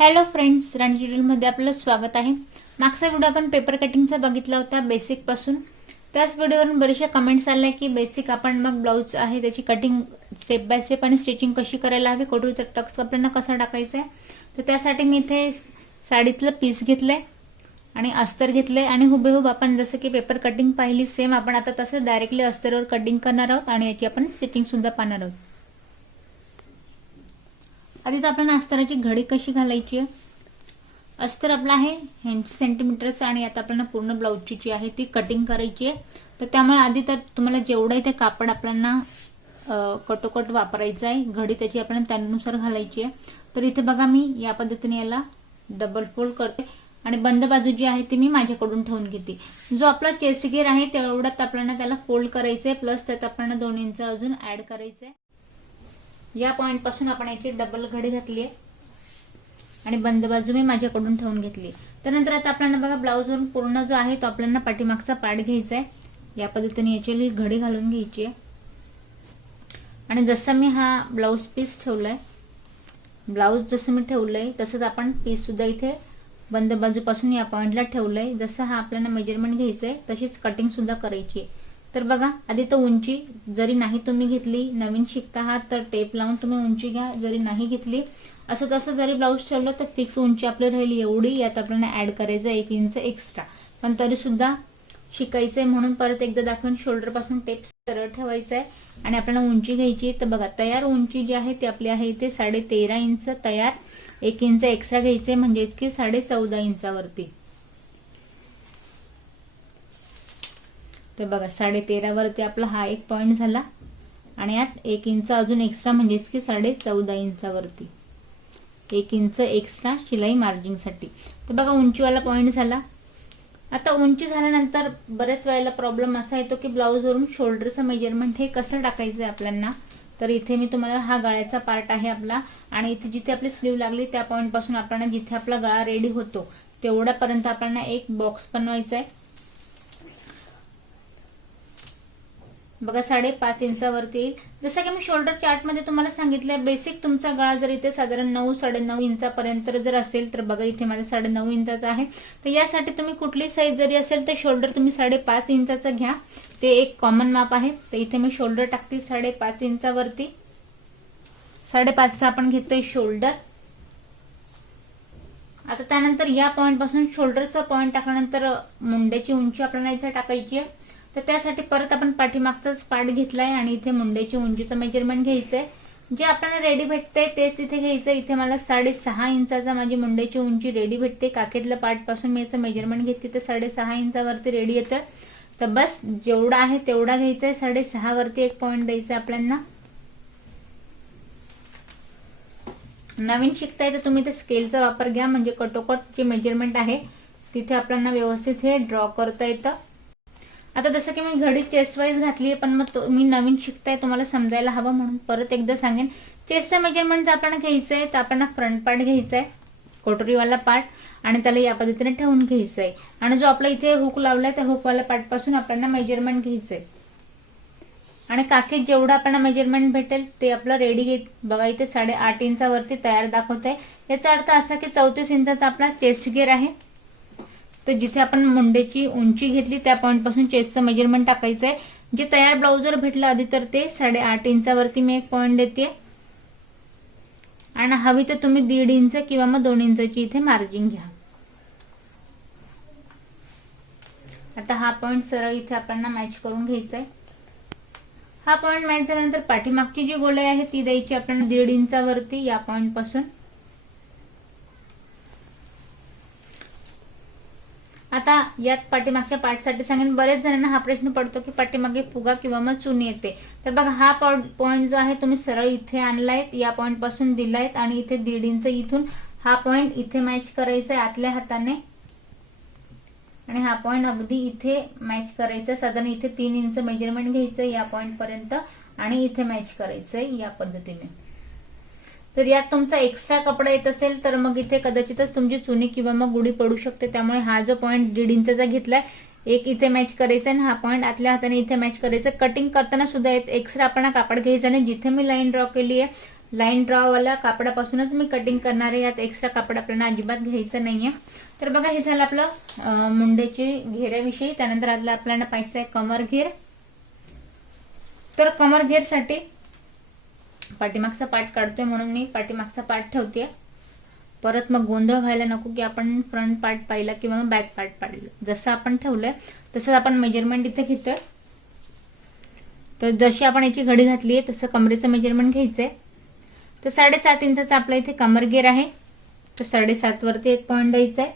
Hello friends, राणी ट्युटोरियलमध्ये आपलं स्वागत आहे. मागचा व्हिडिओ आपण पेपर कटिंगचा बघितला होता बेसिक पासून. त्याच व्हिडिओवरून बरेचसे कमेंट्स आले की बेसिक आपण मग ब्लाऊज आहे त्याची कटिंग स्टेप बाय स्टेप आणि स्टिचिंग कशी करायला हवी, कोटरीचा टक्स आपल्याला कसा टाकायचा आहे. तर त्यासाठी मी इथे साडीतलं पीस घेतलंय आणि अस्तर घेतलंय आणि हुबेहूब आपण जसं की पेपर कटिंग पाहिली सेम आपण आता तसं डायरेक्टली अस्तरवर कटिंग करणार आहोत आणि याची आपण स्टिचिंग सुद्धा पाहणार आहोत. आधी तर आपल्याला अस्तराची घडी कशी घालायची आहे. अस्तर आपला आहे 80 सेंटीमीटरचं आणि आता आपल्याला पूर्ण ब्लाऊजची जी आहे ती कटिंग करायची आहे. तर त्यामुळे आधी तर तुम्हाला जेवढं इथे कापड आपल्याला कटोकट वापरायचं आहे, घडी त्याची आपल्याला त्यानुसार घालायची आहे. तर इथे बघा मी या पद्धतीने याला डबल फोल्ड करते आणि बंद बाजू जी आहे ती मी माझ्याकडून ठेवून घेते. जो आपला चेस्ट घेर आहे तेवढ्यात आपल्याला त्याला फोल्ड करायचं आहे, प्लस त्यात आपल्याला 2 इंच अजून ऍड करायचं आहे. या पॉइंट पासून आपण याची डबल घडी घातली आहे आणि बंद बाजू मी माझ्याकडून ठेवून घेतली. त्यानंतर आता आपल्याला बघा ब्लाऊजवरून पूर्ण जो आहे तो आपल्याला पाठीमागचा पार्ट घ्यायचा आहे. या पद्धतीने याची घडी घालून घ्यायची आहे आणि जसं मी हा ब्लाऊज पीस ठेवलाय, ब्लाऊज जसं मी ठेवलंय तसंच आपण पीस सुद्धा इथे बंद बाजूपासून या पॉइंटला ठेवलंय. जसं हा आपल्याला मेजरमेंट घ्यायचंय तशीच कटिंग सुद्धा करायची आहे. तर बघा आधी तर उंची जरी नाही तुम्ही घेतली, नवीन शिकता आहात तर टेप लावून तुम्ही उंची घ्या. जरी नाही घेतली असं तसं जरी ब्लाऊज ठेवलं तर फिक्स उंची आपली राहिली एवढी. यात आपल्याला ऍड करायचं 1 इंच एक्स्ट्रा, पण तरी सुद्धा शिकायचंय म्हणून परत एकदा दाखवून शोल्डर पासून टेप सरळ ठेवायचा आहे आणि आपल्याला उंची घ्यायची. तर बघा तयार उंची जी आहे ती आपली आहे इथे 13.5 इंच तयार. 1 इंच एक्स्ट्रा घ्यायचंय म्हणजे की 14.5 इंचावरती. तर बघा 13.5 वरती आपला हा एक पॉइंट झाला आणि यात 1 इंच अजून एक्स्ट्रा म्हणजेच की 14.5 इंचावरती 1 इंच एक्स्ट्रा शिलाई मार्जिनसाठी. तर बघा उंचीवाला पॉइंट झाला. आता उंची झाल्यानंतर बरेच वेळेला प्रॉब्लेम असा येतो की ब्लाऊजवरून शोल्डरचं मेजरमेंट हे कसं टाकायचं आहे आपल्याला. तर इथे मी तुम्हाला हा गळ्याचा पार्ट आहे आपला आणि इथे जिथे आपली स्लीव लागली त्या पॉइंट पासून आपल्याला जिथे आपला गळा रेडी होतो तेवढ्यापर्यंत आपल्याला एक बॉक्स बनवायचा आहे. बघा 5.5 इंचावरती येईल. जसं की मी शोल्डर चार्ट मध्ये तुम्हाला सांगितलं बेसिक तुमचा गळा जर इथे साधारण 9-9.5 इंचापर्यंत जर असेल तर बघा इथे माझा 9.5 इंचाचा आहे. तर यासाठी तुम्ही कुठली साईज जरी असेल तर शोल्डर तुम्ही 5.5 इंचाचा घ्या, ते एक कॉमन माप आहे. तर इथे मी शोल्डर टाकते 5.5 इंचावरती. 5.5चा आपण घेतोय शोल्डर. आता त्यानंतर या पॉइंट पासून शोल्डरचा पॉइंट टाकल्यानंतर मुंड्याची उंची आपल्याला इथे टाकायची आहे. तर त्यासाठी परत आपण पाठीमागचाच पार्ट घेतलाय आणि इथे मुंड्याची उंचीचं मेजरमेंट घ्यायचंय. जे आपल्याला रेडी भेटते तेच इथे घ्यायचं. इथे मला 6.5 इंचाचा माझी मुंड्याची उंची रेडी भेटते. काखेतल्या पार्ट पासून मी याचं मेजरमेंट घेतली तर 6.5 इंचावरती रेडी येतं. तर बस जेवढा आहे तेवढा घ्यायचा आहे. 6.5 वरती एक पॉइंट द्यायचा आपल्याला. नवीन शिकताय तर तुम्ही ते स्केलचा वापर घ्या म्हणजे कटोकट जे मेजरमेंट आहे तिथे आपल्याला व्यवस्थित हे ड्रॉ करता येतं. आता जसं की मी घडी चेस्ट वाईज घातली आहे, पण मग मी नवीन शिकताय तुम्हाला समजायला हवं म्हणून परत एकदा सांगेन. चेस्टचं मेजरमेंट जर आपल्याला घ्यायचं आहे तर आपल्याला फ्रंट पार्ट घ्यायचा आहे, कोटरीवाला पार्ट, आणि त्याला या पद्धतीने ठेवून घ्यायचं आहे. आणि जो आपला इथे हुक लावलाय त्या हुकवाल्या पार्ट पासून आपल्याला मेजरमेंट घ्यायचं आहे आणि काखेत जेवढं आपल्याला मेजरमेंट भेटेल ते आपलं रेडी घेत. बघा इथे 8.5 इंचावरती तयार दाखवत आहे. याचा अर्थ असा की 34 इंचाचा आपला चेस्ट घेर आहे. तर जिथे आपण मुंड्याची उंची घेतली त्या पॉइंट पासून चेस्टचं मेजरमेंट टाकायचं आहे. जे तयार ब्लाऊजवर भेटलं आधी तर ते 8.5 इंचावरती मी एक पॉइंट देते आणि हवी तर तुम्ही 1.5 इंच किंवा मग 2 इंचाची इथे मार्जिन घ्या. आता हा पॉइंट सरळ इथे आपल्याला मॅच करून घ्यायचा आहे. हा पॉइंट मॅच झाल्यानंतर पाठीमागची जी गोलाई आहे ती द्यायची आपल्याला 1.5 इंचावरती या पॉइंट पासून. आता यात पाठीमागच्या पार्टसाठी सांगेन, बरेच जणांना हा प्रश्न पडतो की पाठीमागे फुगा किंवा मग चुनी येते. तर बघा हा पॉइंट जो आहे तुम्ही सरळ इथे आणलायत, या पॉइंट पासून दिलायत आणि इथे 1.5 इंच इथून हा पॉइंट इथे मॅच करायचा आहे आतल्या हाताने आणि हा पॉइंट अगदी इथे मॅच करायचा. साधारण इथे 3 इंच मेजरमेंट घ्यायचं या पॉइंट पर्यंत आणि इथे मॅच करायचंय या पद्धतीने. तर यात तुमचा एक्स्ट्रा कपडा येत असेल तर मग इथे कदाचितच तुमची चुनी किंवा मग गुढी पडू शकते. त्यामुळे हा जो पॉइंट 1.5 इंचाचा घेतलाय एक इथे मॅच करायचा आणि हा पॉइंट आतल्या हाताने इथे मॅच करायचा. कटिंग करताना सुद्धा एक्स्ट्रा आपण कापड घ्यायचा नाही. जिथे मी लाईन ड्रॉ केली आहे लाईन ड्रॉवाल्या कापडापासूनच मी कटिंग करणार आहे. यात एक्स्ट्रा कापड आपल्याला अजिबात घ्यायचं नाहीये. तर बघा, हे झालं आपलं मुंड्याची घेऱ्याविषयी. त्यानंतर आपल्याला पाहायचं आहे कमर घेर. तर कमर घेरसाठी पाठीमागचा पार्ट काढतोय, म्हणून मी पाठीमागचा पार्ट ठेवते. परत मग गोंधळ व्हायला नको की आपण फ्रंट पार्ट पाहिला किंवा बॅक पार्ट पाहिलं. जसं आपण ठेवलंय तसंच आपण मेजरमेंट इथे घेतोय. तर जशी आपण याची घडी घातली आहे तसं कमरेचं मेजरमेंट घ्यायचंय. तर 7.5 इंचाचा आपला इथे कमर घेर आहे. तर 7.5 वरती 1 पॉईंट द्यायचा आहे.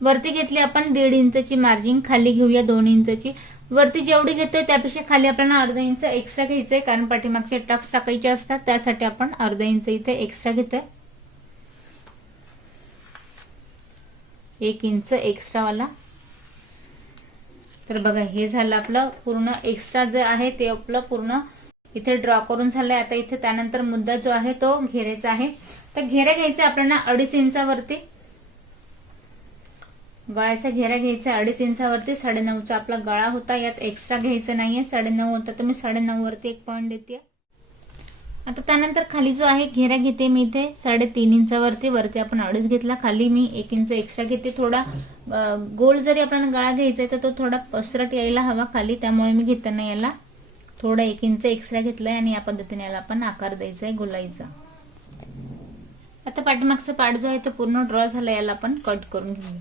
वरती घेतली आपण 1.5 इंचाची मार्जिन, खाली घेऊया 2 इंचाची. वरती जेवढी घेतोय त्यापेक्षा खाली आपल्याला अर्धा इंच एक्स्ट्रा घ्यायचंय, कारण पाठीमागचे टक्स टाकायचे असतात. त्यासाठी आपण अर्धा इंच इथे एक्स्ट्रा घेतोय. 1 इंच एक्स्ट्रा वाला. तर बघा, हे झालं आपलं पूर्ण एक्स्ट्रा जे आहे ते आपलं पूर्ण इथे ड्रॉ करून झालंय. आता इथे त्यानंतर मुद्दा जो आहे तो घेऱ्याचा आहे. तर घेरा घ्यायचा आपल्याला 2.5 इंचावरती. गळ्याचा घेरा घ्यायचा 2.5 इंचावरती. 9.5चा आपला गळा होता, यात एक्स्ट्रा घ्यायचं नाहीये. 9.5 होता तर मी 9.5 वरती 1 पॉईंट देते. आता त्यानंतर खाली जो आहे घेरा घेते मी इथे 3.5 इंचावरती. वरती आपण 2.5 घेतला, खाली मी 1 इंच एक्स्ट्रा घेते. थोडा गोल जरी आपल्याला गळा घ्यायचा आहे तर तो थोडा पसरट यायला हवा खाली, त्यामुळे मी घेताना याला थोडा 1 इंच एक्स्ट्रा घेतलाय आणि या पद्धतीने याला आपण आकार द्यायचा आहे गोलाईचा. आता पाठीमागचा पार्ट जो आहे तो पूर्ण ड्रॉ झाला, याला आपण कट करून घेऊया.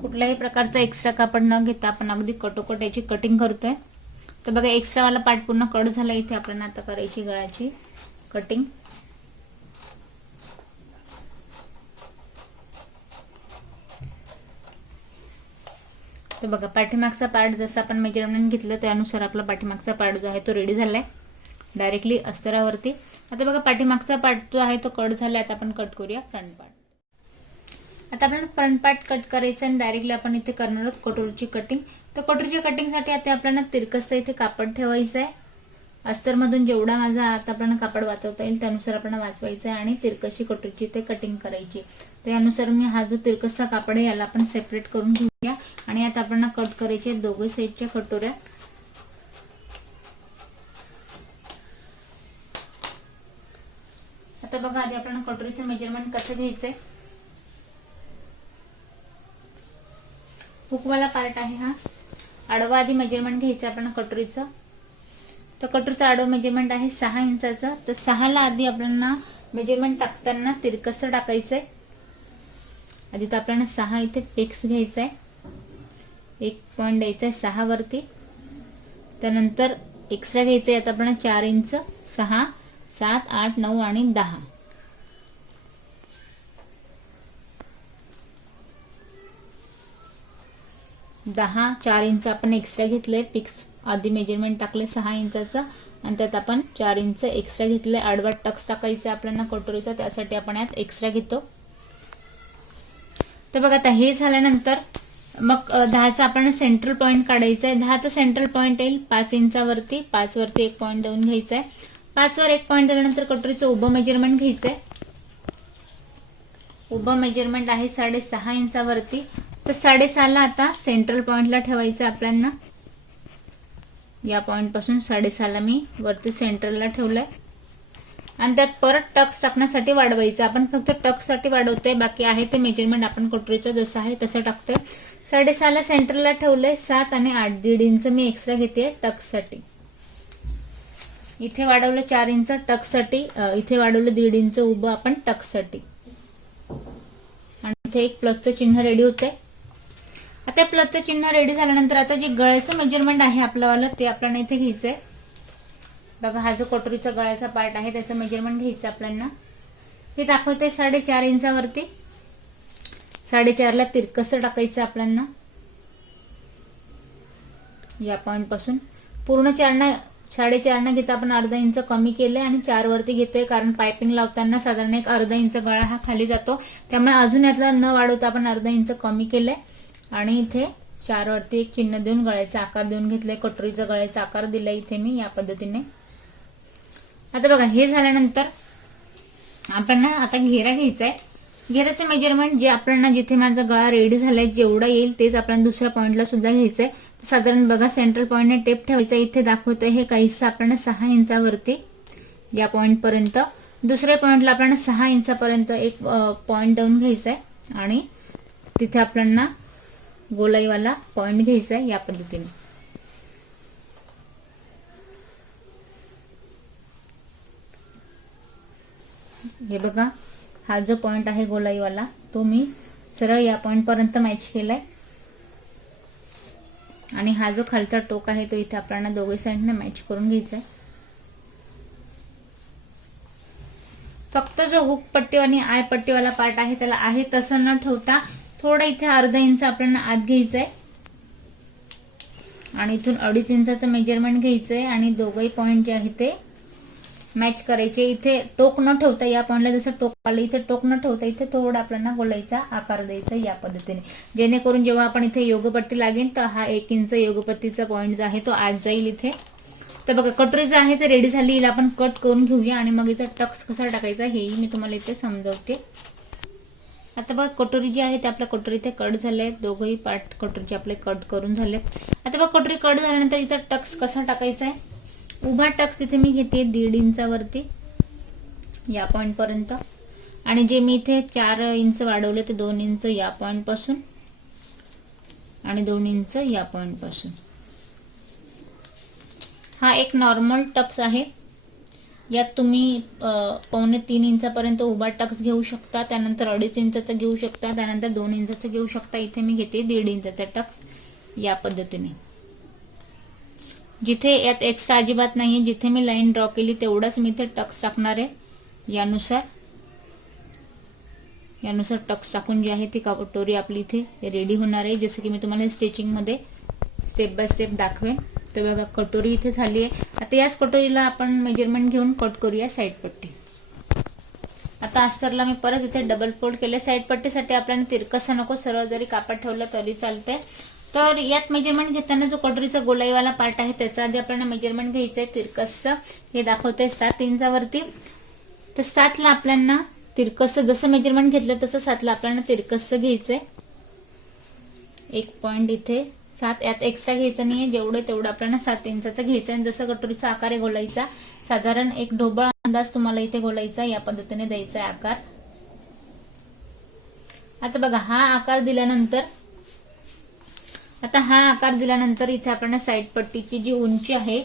कुठल्याही प्रकारचा एक्स्ट्रा कापड न घेता आपण अगदी कटोकट याची कटिंग करतोय. तर बघा, एक्स्ट्रा वाला पार्ट पूर्ण कट झाला. इथे आपल्याला आता करायची गळ्याची कटिंग. तर बघा, पाठीमागचा पार्ट जसं आपण मेजरमेंट घेतलं त्यानुसार आपला पाठीमागचा पार्ट जो आहे तो रेडी झालाय डायरेक्टली अस्तरावरती. आता बघा, पाठीमागचा पार्ट जो आहे तो कट झालाय. आता आपण कट करूया फ्रंट पार्ट. आता आपल्याला फ्रंट पार्ट कट करायचं आणि डायरेक्टली आपण इथे करणार आहोत कटोरीची कटिंग. तर कटोरीच्या कटिंगसाठी आता आपल्याला तिरकसचं इथे कापड ठेवायचं आहे. अस्तरमधून जेवढा माझा आता आपल्याला कापड वाचवता येईल त्यानुसार आपल्याला वाचवायचं आहे आणि तिरकशी कटोरीची इथे कटिंग करायची. त्यानुसार मी हा जो तिरकसचा कापड आहे याला आपण सेपरेट करून घेऊया आणि आता आपल्याला कट करायचे दोघे साईडच्या कटोऱ्या. आता बघा, आधी आपल्याला कटोरीचं मेजरमेंट कसं घ्यायचंय. हुकवाला पार्ट आहे हा. आडवा आधी मेजरमेंट घ्यायचं आपण कटोरीचं. तर कटोरीचं आडवं मेजरमेंट आहे 6 इंचाचं. तर 6ला आधी आपल्याला मेजरमेंट टाकताना तिरकसं टाकायचंय. आधी तर आपल्याला 6 इथे फिक्स घ्यायचंय. 1 पॉईंट द्यायचा आहे 6 वरती. त्यानंतर एक्स्ट्रा घ्यायचंय आता आपल्याला 4 इंच. 6, 7, 8, 9 आणि 10. 4 इंच आपण एक्स्ट्रा घेतलंय. फिक्स आधी मेजरमेंट टाकले 6 इंचाचं आणि त्यात आपण 4 इंच एक्स्ट्रा घेतलंय. आडवा टक्स टाकायचा आपल्याला कटोरीचा, त्यासाठी आपण यात एक्स्ट्रा घेतो. तर बघा, आता हे झाल्यानंतर मग 10चा आपण सेंट्रल पॉईंट काढायचा आहे. 10चा सेंट्रल पॉईंट येईल 5 इंचावरती. 5 वरती 1 पॉईंट देऊन घ्यायचा आहे. 5 वर 1 पॉईंट दिल्यानंतर कटोरीचं उभं मेजरमेंट घ्यायचंय. उभं मेजरमेंट आहे 6.5 इंचावरती. तर 6.5ला आता सेंट्रल पॉइंटला ठेवायचं आपल्याला. या पॉइंट पासून 6.5ला मी वरती सेंटरला ठेवलंय आणि त्यात परत टक्स टाकण्यासाठी वाढवायचं. आपण फक्त टक्स साठी वाढवतोय, बाकी आहे ते मेजरमेंट आपण कटोरीचं जसं आहे तसं टाकतोय. 6.5ला सेंटरला ठेवलंय. 7 आणि 8 1.5 इंच मी एक्स्ट्रा घेते टक्स साठी. इथे वाढवलं 4 इंच टक्स साठी. इथे वाढवलं 1.5 इंच उभं आपण टक्स साठी. आणि इथे एक प्लसचं चिन्ह रेडी होतंय. आता प्लसचं चिन्ह रेडी झाल्यानंतर आता जे गळ्याचं मेजरमेंट आहे आपल्यावालं ते आपल्याला इथे घ्यायचंय. बघा, हा जो कटोरीचा गळ्याचा पार्ट आहे त्याचं मेजरमेंट घ्यायचं आपल्याला. हे दाखवते 4.5 इंचावरती. 4.5ला तिरकसं टाकायचं आपल्याला. या पॉइंट पासून पूर्ण 4.5 घेता आपण अर्धा इंच कमी केलंय आणि 4 वरती घेतोय, कारण पायपिंग लावताना साधारण एक अर्धा इंच गळा हा खाली जातो. त्यामुळे अजून यातला न वाढवता आपण अर्धा इंच कमी केलंय आणि इथे 4वरती एक चिन्ह देऊन गळ्याचा आकार देऊन घेतलाय, कटोरीचा गळ्याचा आकार दिलाय इथे मी या पद्धतीने. आता बघा हे झाल्यानंतर आपण ना आता घेरा घ्यायचा आहे. घेराचं मेजरमेंट जे आपल्याला जिथे माझा गळा रेडी झालाय जेवढा येईल तेच आपल्याला दुसऱ्या पॉइंटला सुद्धा घ्यायचंय. साधारण बघा सेंट्रल पॉइंटने टेप ठेवायचा. इथे दाखवतोय हे काहीसं आपल्याला 6 इंचावरती या पॉइंट पर्यंत, दुसऱ्या पॉइंटला आपल्याला 6 इंचापर्यंत एक पॉइंट देऊन घ्यायचा आहे आणि तिथे आपल्याला गोलाईवाला पॉइंट घ्यायचा आहे या पद्धतीने. हे बघा हा जो पॉइंट आहे गोलाईवाला तो मी सरळ या पॉइंट पर्यंत मॅच केलाय आणि हा जो खालचा टोक आहे तो इथे आपल्याला दोघे साइडने मॅच करून घ्यायचा आहे. फक्त जो हुक पट्टी आणि आय पट्टीवाला पार्ट आहे त्याला आहे तसं न ठेवता थोडा इथे अर्धा इंच आपल्याला आत घ्यायचंय आणि इथून 2.5 इंचाचं मेजरमेंट घ्यायचंय आणि दोघही पॉइंट जे आहे ते मॅच करायचे. इथे टोक न ठेवता या पॉइंटला जसं टोक आलं इथे टोक न ठेवता इथे थोडा आपल्याला गोलाईचा आकार द्यायचा या पद्धतीने, जेणेकरून जेव्हा आपण इथे योगपट्टी लागेल तर हा 1 इंच योगपट्टीचा पॉइंट जो आहे तो आत जाईल इथे. तर बघा कटोरी जे आहे ते रेडी झाली, हिला आपण कट करून घेऊया आणि मग याचा टक्स कसा टाकायचा हेही मी तुम्हाला इथे समजावते. आता बघा कटोरी जी आहे ते आपल्या कटोरी इथे कट झाले, दोघही पार्ट कटोरीचे आपले कट करून झाले. आता बघा कटोरी कट झाल्यानंतर इथं टक्स कसा टाकायचा आहे. उभा टक्स इथे मी घेते 1.5 इंचावरती या पॉइंट पर्यंत आणि जे मी इथे 4 इंच वाढवले ते 2 इंच या पॉइंट पासून आणि 2 इंच या पॉइंट पासून. हा एक नॉर्मल टक्स आहे. यात तुम्ही 2.25 इंचापर्यंत उभा टक्स घेऊ शकता, त्यानंतर 2.5 इंचाचा घेऊ शकता, त्यानंतर 2 इंचाचा घेऊ शकता. इथे मी घेते 1.5 इंचाचा टक्स या पद्धतीने. जिथे यात एक्स्ट्रा अजिबात नाहीये, जिथे मी लाईन ड्रॉ केली तेवढाच मी इथे टक्स टाकणार आहे. यानुसार टक्स टाकून जी आहे ती कटोरी आपली इथे रेडी होणार आहे, जसं की मी तुम्हाला स्टिचिंग मध्ये स्टेप बाय स्टेप दाखवेन. तर बघा कटोरी इथे झाली आहे. आता याच कटोरीला आपण मेजरमेंट घेऊन कट करूया साईड पट्टी. आता अस्तरला मी परत इथे डबल फोल्ड केले. साईड पट्टीसाठी आपल्याला तिरकसं नको, सरळ जरी कापड ठेवलं तरी चालतंय. तर यात मेजरमेंट घेताना जो कटोरीचा गोलाईवाला पार्ट आहे त्याचा आधी आपल्याला मेजरमेंट घ्यायचं आहे तिरकसं. हे दाखवतंय 7 इंचावरती. तर 7ला आपल्याला तिरकसं जसं मेजरमेंट घेतलं तसं 7ला आपल्याला तिरकसं घ्यायचंय. एक पॉइंट इथे 7 यात एक्स्ट्रा घ्यायचं नाहीये, जेवढं तेवढं आपल्याला 7 इंचाचं घ्यायचं आहे. जसं कटोरीचा आकार आहे गोलाईचा, साधारण एक ढोबळ अंदाज तुम्हाला इथे गोलाईचा या पद्धतीने द्यायचा आहे आकार. आता बघा हा आकार दिल्यानंतर इथे आपल्याला साईड पट्टीची जी उंची आहे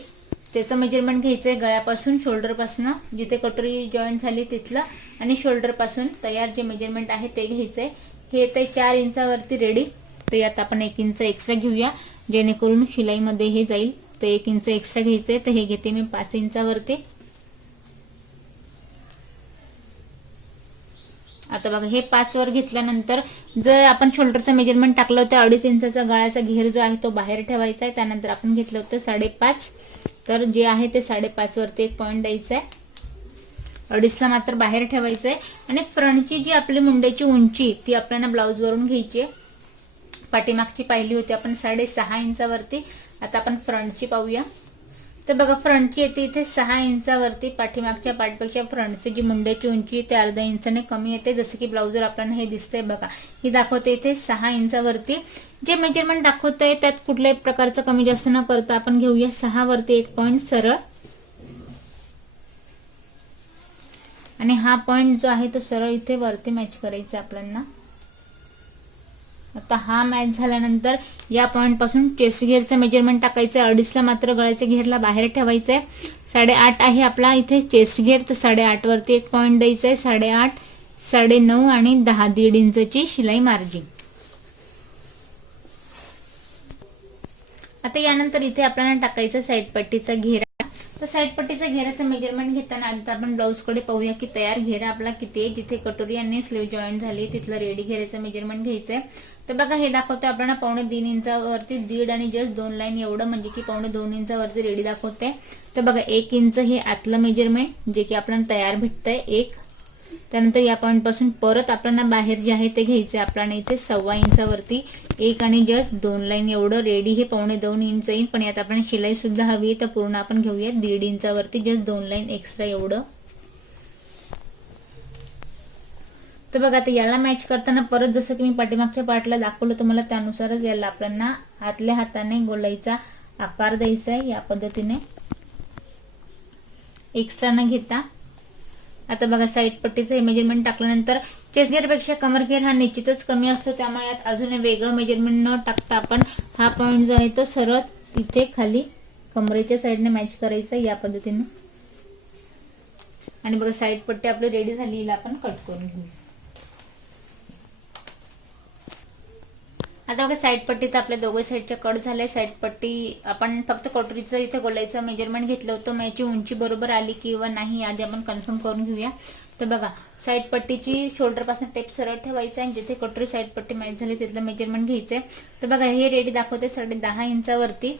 त्याचं मेजरमेंट घ्यायचंय गळ्यापासून शोल्डर पासून, जिथे कटोरी जॉईंट झाली तिथलं आणि शोल्डर पासून तयार जे मेजरमेंट आहे ते घ्यायचंय. हे येतंय 4 इंचावरती रेडी. तर यात आपण 1 इंच एक्स्ट्रा घेऊया जेणेकरून शिलाईमध्ये हे जाईल. तर 1 इंच एक्स्ट्रा घ्यायचंय. तर हे घेते मी 5 इंचावरती. आता बघा हे 5 वर घेतल्यानंतर जर आपण शोल्डरचं मेजरमेंट टाकलं होतं 2.5 इंचाचा गळ्याचा घेर जो आहे तो बाहेर ठेवायचा आहे. त्यानंतर आपण घेतलं होतं 5.5. तर जे आहे ते 5.5 वरती एक पॉइंट द्यायचा आहे. 2.5ला मात्र बाहेर ठेवायचं आहे. आणि फ्रंटची जी आपली मुंड्याची उंची ती आपल्याला ब्लाऊज वरून घ्यायची आहे. पाठीमागची पाहिली होती आपण 6.5 इंचावरती. आता आपण फ्रंटची पाहूया. तर बघा फ्रंटची येते इथे 6 इंचावरती. पाठीमागच्या पार्टपेक्षा फ्रंटची जी मुंड्याची उंची ते अर्धा इंचाने कमी येते, जसं की ब्लाऊजवर आपल्याला हे दिसतंय बघा. ही दाखवते इथे 6 इंचावरती. जे मेजरमेंट दाखवतंय त्यात कुठल्याही प्रकारचं कमी जास्त न करता आपण घेऊया 6 वरती एक पॉइंट सरळ आणि हा पॉइंट जो आहे तो सरळ इथे वरती मॅच करायचा आपल्याला. आता हा मॅच झाल्यानंतर या पॉइंट पासून चेस्ट घेरचं मेजरमेंट टाकायचं आहे. 2.5ला मात्र गळ्याच्या घेरला बाहेर ठेवायचं आहे. 8.5 आहे आपला इथे चेस्ट घेर, तर 8.5 वरती एक पॉइंट द्यायचा आहे. 8.5, 9.5 आणि 10 1.5 इंचची शिलाई मार्जिन. आता यानंतर इथे आपल्याला टाकायचं साईड पट्टीचा घेरा. तर साईड पट्टीचा घेराचं मेजरमेंट घेताना आधी आपण ब्लाऊज कडे पाहूया की तयार घेरा आपला किती आहे. जिथे कटोरी आणि स्लीव जॉईंट झाली तिथलं रेडी घेराचं मेजरमेंट घ्यायचंय. तर बघा हे दाखवतोय आपल्याला 2.25 इंचावरती 1.5 आणि जस्ट 2 लाईन एवढं, म्हणजे की 2.25 इंचावरती रेडी दाखवते. तर बघा 1 इंच हे आतलं मेजरमेंट जे की आपल्याला तयार भेटतंय 1 त्यानंतर या पॉईंट पासून परत आपल्याला बाहेर जे आहे ते घ्यायचे आपल्याला इथे 1.25 इंचावरती 1 आणि जस्ट 2 लाईन एवढं रेडी हे 1.25 इंच येईल, पण यात आपल्याला शिलाई सुद्धा हवी आहे तर पूर्ण आपण घेऊया 1.5 इंचावरती जस्ट 2 लाईन एक्स्ट्रा एवढं. तर बघा आता याला मॅच करताना परत जसं की मी पाठीमागच्या पार्टला दाखवलं तुम्हाला त्यानुसारच याला आपल्याला आतल्या हाताने गोलाईचा आकार द्यायचा आहे या पद्धतीने एक्स्ट्रा न घेता. आता बघा साईड पट्टीचं हे मेजरमेंट टाकल्यानंतर चेस्ट घेर पेक्षा कमर घेर हा निश्चितच कमी असतो, त्यामुळे यात अजून वेगळं मेजरमेंट न टाकता आपण हा पॉईंट जो आहे तो सरळ इथे खाली कमरेच्या साईडने मॅच करायचा या पद्धतीने. आणि बघा साईड पट्टी आपली रेडी झाली, हिला आपण कट करून घेऊ. आता बघा साईड पट्टी तर आपल्या दोघे साईडच्या कट झाले. साईड पट्टी आपण फक्त कटोरीचं इथे गोलाईचं मेजरमेंट घेतलं होतं, मग याची उंची बरोबर आली किंवा नाही आधी आपण कन्फर्म करून घेऊया. तर बघा साईड पट्टीची शोल्डर पासून टेप सरळ ठेवायचं आणि जिथे कटोरी साईड पट्टी मॅच झाली तिथलं मेजरमेंट घ्यायचंय. तर बघा हे रेडी दाखवते 10.5 इंचावरती.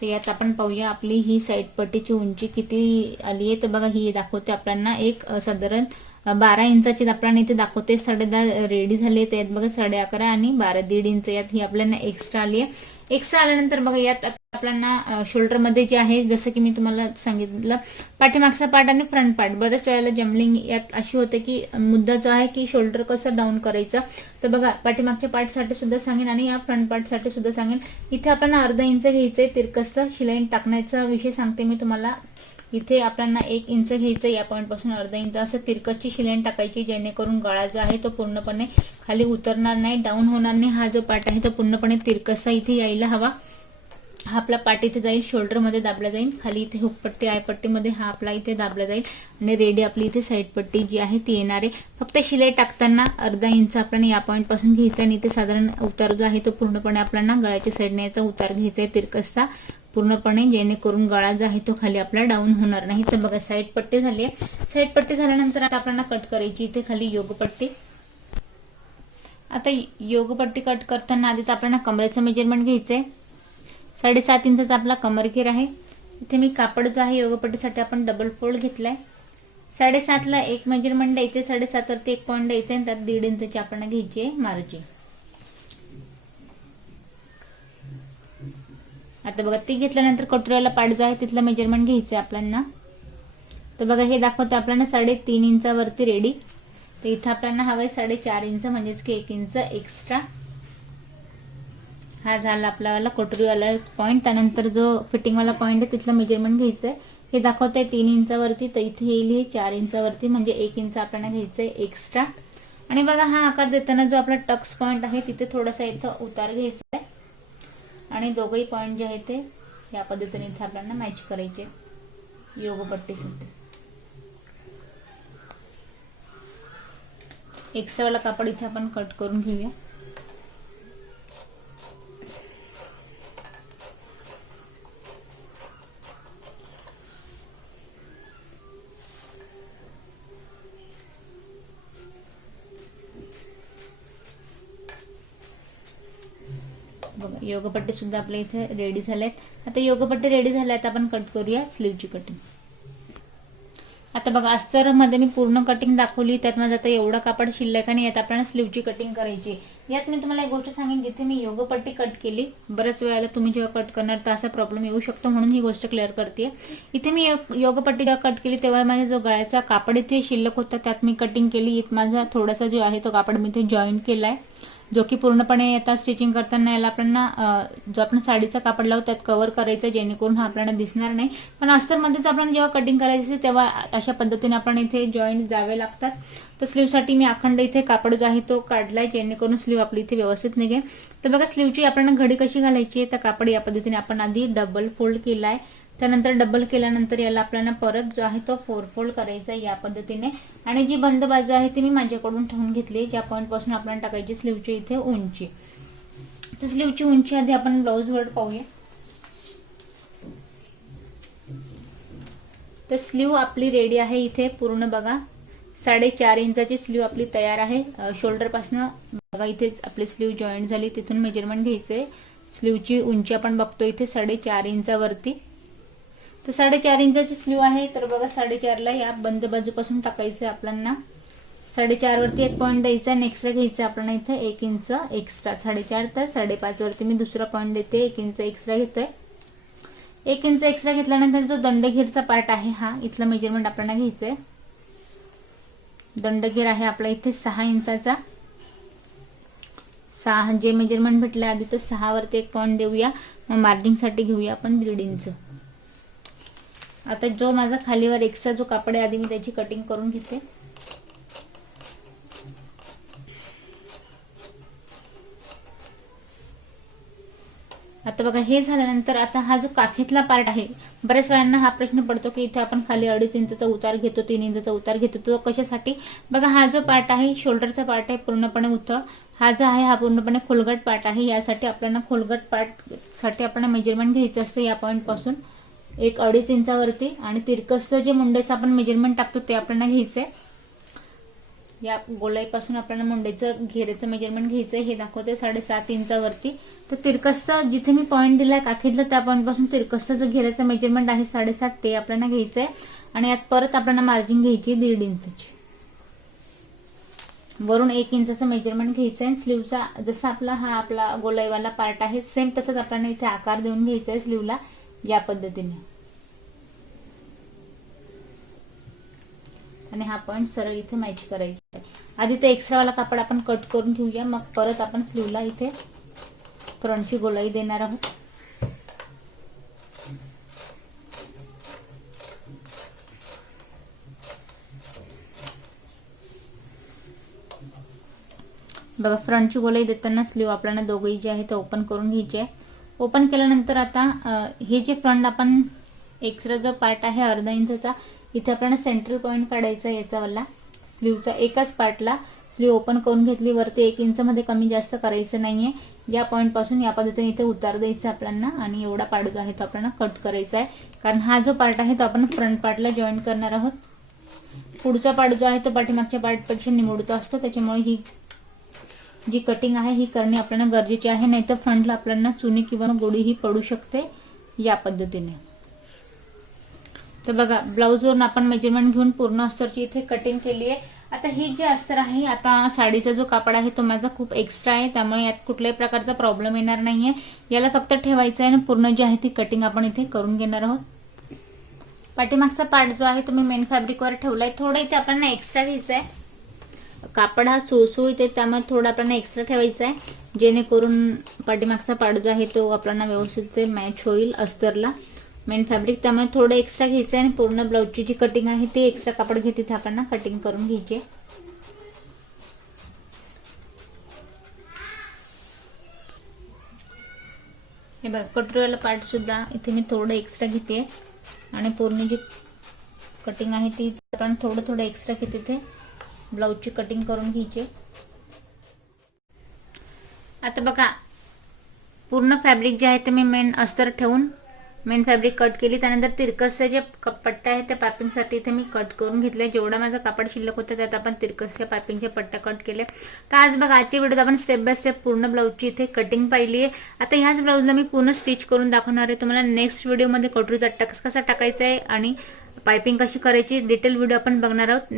तर यात आपण पाहूया आपली ही साईड पट्टीची उंची किती आली आहे. तर बघा ही दाखवते आपल्याला एक साधारण 12 इंचाची आपल्याला इथे दाखवते. 10.5 रेडी झाले, त्यात बघा 11.5 आणि 12 1.5 इंच यात ही आपल्याला एक्स्ट्रा आली आहे. एक्स्ट्रा आल्यानंतर बघा यात आपल्याला शोल्डर मध्ये जे आहे जसं की मी तुम्हाला सांगितलं पाठीमागचा पार्ट आणि फ्रंट पार्ट बरेच वेळेला जम्बलिंग यात अशी होते की मुद्दा जो आहे की शोल्डर कसं डाऊन करायचं. तर बघा पाठीमागच्या पार्ट साठी सुद्धा सांगेन आणि या फ्रंट पार्ट साठी सुद्धा सांगेन. इथे आपल्याला अर्धा इंच घ्यायचंय तिरकसचं शिलाई टाकण्याचा विषय सांगते मी तुम्हाला. इथे आपल्याला 1 इंच घ्यायचं, या पॉईंट पासून अर्धा इंच असं तिरकसची शिलाई टाकायची जेणेकरून गळा जो आहे तो पूर्णपणे खाली उतरणार नाही, डाऊन होणार नाही. हा जो पार्ट आहे तो पूर्णपणे तिरकसा इथे यायला हवा. हा आपला पार्ट इथे जाईल, शोल्डर मध्ये दाबला जाईल, खाली इथे हुक पट्टी आय पट्टीमध्ये हा आपला इथे दाबला जाईल आणि रेडी आपली इथे साईड पट्टी जी आहे ती येणार आहे. फक्त शिलाई टाकताना अर्धा इंच आपल्याला या पॉईंट पासून घ्यायचा आणि इथे साधारण उतार जो आहे तो पूर्णपणे आपल्याला गळ्याच्या साईडने याचा उतार घ्यायचा आहे तिरकसचा पूर्णपणे, जेणेकरून गळा जो आहे तो खाली आपला डाऊन होणार नाही. तर बघा साईड पट्टी झाली आहे. साईड पट्टी झाल्यानंतर आता आपल्याला कट करायची इथे खाली योगपट्टी. आता योगपट्टी कट करताना आधी तर आपल्याला कमरेचं मेजरमेंट घ्यायचंय. 7.5 इंचाचा आपला कमर घेर आहे. इथे मी कापड जो आहे योगपट्टीसाठी आपण डबल फोल्ड घेतलाय. 7.5 ला एक मेजरमेंट द्यायचे, 7.5 वरती 1 पॉईंट द्यायचे आणि त्यात 1.5 इंचाची आपल्याला घ्यायची आहे मार्जिन. आता बघा ती घेतल्यानंतर कटोरीला पार्ट जो आहे तिथलं मेजरमेंट घ्यायचं आपल्याला. तर बघा हे दाखवतो आपल्याला 3.5 इंचावरती रेडी. तर इथं आपल्याला हवंय 4.5 इंच म्हणजेच की 1 इंच एक्स्ट्रा. हा झाला आपल्याला कटोरीवाला पॉईंट. त्यानंतर जो फिटिंगवाला पॉईंट आहे तिथलं मेजरमेंट घ्यायचंय. हे दाखवतंय 3 इंचावरती, तर इथे येईल हे 4 इंचावरती म्हणजे 1 इंच आपल्याला घ्यायचंय एक्स्ट्रा. आणि बघा हा आकार देताना जो आपला टक्स पॉईंट आहे तिथे थोडासा इथं उतार घ्यायचा आहे आणि दोघही पॉईंट जे आहे ते या पद्धतीने इथे आपल्याला मॅच करायचे योगपट्टीसाठी. एक्स्ट्रावाला कापड इथे आपण कट करून घेऊया. बघा योगपट्टी सुद्धा आपल्या इथे रेडी झाल्यात. आता योगपट्टी रेडी झाल्यात आपण कट करूया स्लीवची कटिंग. आता बघा अस्तर मध्ये मी पूर्ण कटिंग दाखवली, त्यात माझं आता एवढा कापड शिल्लक आणि यात आपल्याला स्लीवची कटिंग करायची. यात मी तुम्हाला एक गोष्ट सांगेन, जिथे मी योगपट्टी कट केली बऱ्याच वेळेला तुम्ही जेव्हा कट करणार तर असा प्रॉब्लेम येऊ शकतो, म्हणून ही गोष्ट क्लिअर करते. इथे मी योगपट्टी जेव्हा कट केली तेव्हा माझा जो गळ्याचा कापड इथे शिल्लक होता त्यात मी कटिंग केली. माझा थोडासा जो आहे तो कापड मी इथे जॉईन केलाय, जो की पूर्णपणे आता स्टिचिंग करताना याला आपल्याला जो आपण साडीचा कापड लावतो त्यात कव्हर करायचं जेणेकरून हा आपल्याला दिसणार नाही. पण अस्तरमध्येच आपल्याला जेव्हा कटिंग करायची तेव्हा अशा पद्धतीने आपण इथे जॉईंट जावे लागतात. तर स्लीवसाठी मी अखंड इथे कापड जो आहे तो काढलाय जेणेकरून स्लीव आपली इथे व्यवस्थित निघेल. तर बघा स्लीवची आपल्याला घडी कशी घालायची आहे, तर कापड या पद्धतीने आपण आधी डबल फोल्ड केलाय, त्यानंतर डबल केल्यानंतर याला आपल्याला परत जो आहे तो 4 फोल्ड करायचा या पद्धतीने. आणि जी बंद बाजू आहे ती मी माझ्याकडून ठेवून घेतली, ज्या पॉईंट पासून आपल्याला टाकायची स्लीवची इथे उंची. तर स्लीवची उंची आधी आपण ब्लाऊज वर पाहूया. तर स्लीव आपली रेडी आहे इथे पूर्ण बघा 4.5 इंचाची स्लीव आपली तयार आहे. शोल्डर पासून बघा इथे आपली स्लीव जॉईंट झाली, तिथून मेजरमेंट घ्यायचंय. स्लीवची उंची आपण बघतो इथे 4.5 इंचावरती. तर 4.5 इंचाची स्लीव आहे, तर बघा 4.5 ला या बंद बाजूपासून टाकायचं आपल्याला 4.5 वरती एक पॉईंट द्यायचा आणि एक्स्ट्रा घ्यायचा आपल्याला इथे 1 इंच एक्स्ट्रा. 4.5 तर 5.5 वरती मी दुसरा पॉईंट देते, 1 इंच एक्स्ट्रा घेतोय. 1 इंच एक्स्ट्रा घेतल्यानंतर जो दंडघेरचा पार्ट आहे हा इथला मेजरमेंट आपल्याला घ्यायचंय. दंडघेर आहे आपला इथे 6 इंचाचा. 6 जे मेजरमेंट भेटले आधी तर 6 वरती एक पॉईंट देऊया. मग मार्जिंग साठी घेऊया आपण 1.5 इंच. आता जो माझा खालीवर एक्स्ट्रा जो कापड आहे आधी मी त्याची कटिंग करून घेते. आता बघा हे झाल्यानंतर आता हा जो काखेतला पार्ट आहे, बऱ्याच वेळांना हा प्रश्न पडतो की इथे आपण खाली 2.5 इंचचा उतार घेतो, 3 इंचचा उतार घेतो, तो कशासाठी? बघा हा जो पार्ट आहे शोल्डरचा पार्ट आहे पूर्णपणे उथळ. हा जो आहे हा पूर्णपणे खोलगट पार्ट आहे. यासाठी आपल्याला खोलगट पार्ट साठी आपल्याला मेजरमेंट घ्यायचं असतं या पॉईंट पासून 1-2.5 इंचावरती आणि तिरकसचं जे मुंडेचं आपण मेजरमेंट टाकतो ते आपल्याला घ्यायचंय. या गोलाईपासून आपल्याला मुंडेचं घेरेचं मेजरमेंट घ्यायचंय. हे दाखवते 7.5 इंचावरती. तर तिरकसचा जिथे मी पॉईंट दिलाय काखेतला त्या पॉईंट पासून तिरकसचा जो घेरेचं मेजरमेंट आहे 7.5 ते आपल्याला घ्यायचंय. आणि यात परत आपल्याला मार्जिन घ्यायची 1.5 इंचची. वरून 1 इंचाचं मेजरमेंट घ्यायचंय. आणि स्लीवचा जसा हा आपला गोलाईवाला पार्ट आहे सेम तसंच आपल्याला इथे आकार देऊन घ्यायचा आहे स्लीवला या पद्धतीने. आणि हा पॉईंट सरळ इथे मॅच करायचा आहे. आधी ते एक्स्ट्रा वाला कापड आपण कट करून घेऊया, मग परत आपण स्लीवला इथे फ्रंटची गोलाई देणार आहोत. बघा फ्रंटची गोलाई देताना स्लीव आपल्याला दोघेही जे आहे ते ओपन करून घ्यायचे आहे. ओपन केल्यानंतर आता हे जे फ्रंट आपण एक्स्ट्रा जो पार्ट आहे 1/2 इंचचा इथे आपल्याला सेंट्रल पॉईंट काढायचा याचा वाला स्लीवचा. एकाच पार्टला स्लीव ओपन करून घेतली, वरती 1 इंच मध्ये कमी जास्त करायचं नाहीये. या पॉईंट पासून या पद्धतीने इथे उतार द्यायचा आपल्याला आणि एवढा पार्ट जो आहे तो आपल्याला कट करायचा आहे. कारण हा जो पार्ट आहे तो आपण फ्रंट पार्टला जॉईन करणार आहोत. पुढचा पार्ट जो आहे तो पाठीमागच्या पार्टपेक्षा निमुळता असतो, त्याच्यामुळे ही जी कटिंग आहे ही करणे आपल्याला गरजेची आहे. नाहीतर फ्रंटला आपल्याला चुनी किंवा गोडी ही पडू शकते या पद्धतीने. तर बघा ब्लाऊजवरून आपण मेजरमेंट घेऊन पूर्ण अस्तरची इथे कटिंग केली आहे. आता ही जी अस्तर आहे, आता साडीचा जो कापड आहे तो माझा खूप एक्स्ट्रा आहे, त्यामुळे यात कुठल्याही प्रकारचा प्रॉब्लेम येणार नाहीये. याला फक्त ठेवायचं आहे आणि पूर्ण जी आहे ती कटिंग आपण इथे करून घेणार आहोत. पाठीमागचा पार्ट जो आहे तो मी मेन फॅब्रिकवर ठेवलाय. थोडं इथे आपल्याला एक्स्ट्रा घ्यायचं आहे. कापड हा सुळसुळीत आहे त्यामुळे थोडं आपल्याला एक्स्ट्रा ठेवायचं आहे, जेणेकरून पाठीमागचा पार्ट जो आहे तो आपल्याला व्यवस्थित मॅच होईल अस्तरला मेन फॅब्रिक. त्यामुळे थोडं एक्स्ट्रा घ्यायचं आहे आणि पूर्ण ब्लाऊजची जी कटिंग आहे ती एक्स्ट्रा कापड घेते तिथे आपल्याला कटिंग करून घ्यायची. हे बघा कटोरीवाला पार्ट सुद्धा इथे मी थोडं एक्स्ट्रा घेते आणि पूर्ण जी कटिंग आहे ती आपण थोडं एक्स्ट्रा घेते तिथे ब्लाऊजची कटिंग करून घ्यायची. आता बघा पूर्ण फॅब्रिक जे आहे ते मी मेन अस्तर ठेवून मेन फॅब्रिक कट केली. त्यानंतर तिरकसचे जे पट्ट्या आहेत त्या पायपिंगसाठी इथे मी कट करून घेतले. जेवढा माझा कापड शिल्लक होता त्यात आपण तिरकसच्या पायपिंगचे पट्ट्या कट केले. तर आज बघा आजच्या व्हिडिओत आपण स्टेप बाय स्टेप पूर्ण ब्लाऊजची इथे कटिंग पाहिली आहे. आता ह्याच ब्लाऊजला मी पूर्ण स्टिच करून दाखवणार आहे तुम्हाला. नेक्स्ट व्हिडिओमध्ये कटोरीचा टक्स कसा टाकायचा आहे आणि पायपिंग कशी करायची डिटेल व्हिडिओ आपण बघणार आहोत.